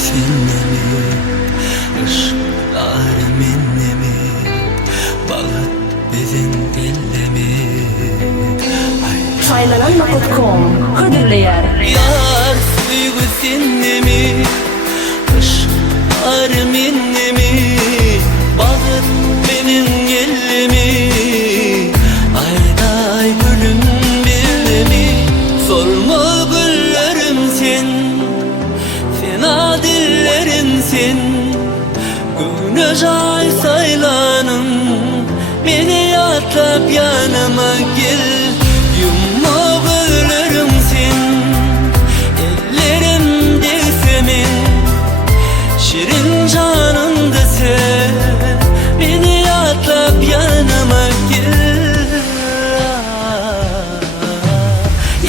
sevgisinnemi, ışıklar minnemi, bağıt bizim dillemi. Faylananma.com Hıdırlayar Yar sevgisinnemi, ışıklar minnemi, bağıt benim dillemi. Ayday gülüm billemi, solma güllerim sen, fena dillerin sen. Güneş ay saylanım, beni atlap yanıma gel. Yumma güllerim sen, ellerimde senin, şirin canım da sen. Beni atlap yanıma gel.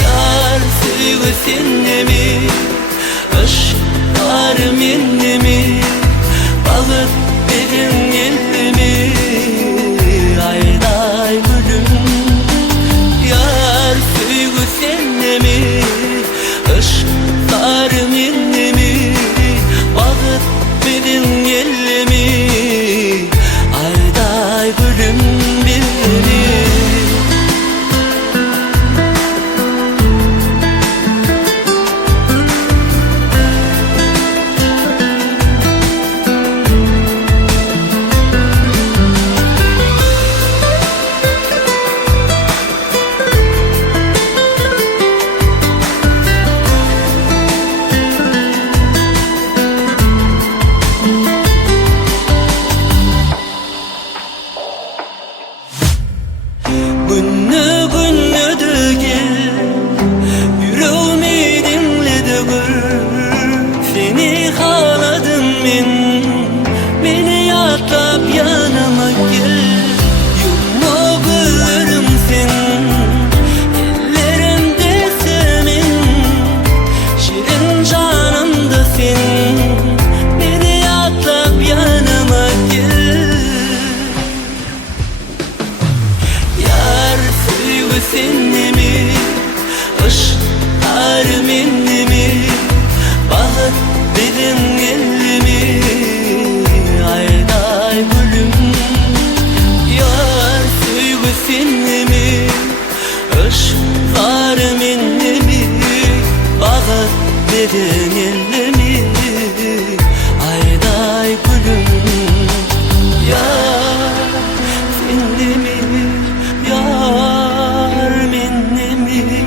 Yar sevgisinnemi, aşklar minnemi, bağıt benim elimi. Ayday gülüm, yar sevgisinnemi, aşklar minnemi, bağıt benim elimi. Ayday gülüm billemi. Günlü günlü de gel, yüreğimi dinledi gül. Seni haladım ben, beni yatlap yanıma gel. Yumma güllerim sen, ellerimde senin, şirin canım da sen. Beni yatlap yanıma gel. Yar sevgisinnemi, ışıklar minnemi, bağıt benim elimi. Ayday gülüm, yar sevgisinnemi, ışıklar minnemi, bağıt benim elimi. Ayday gülüm, yar minnemi, yar minnemi,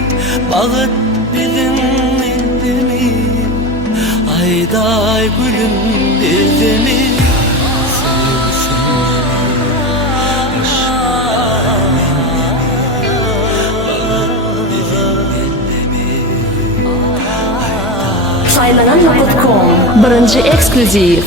bağıt benim elimi. Ayday gülüm billemi. Faylananma.com Birinci ekskluziv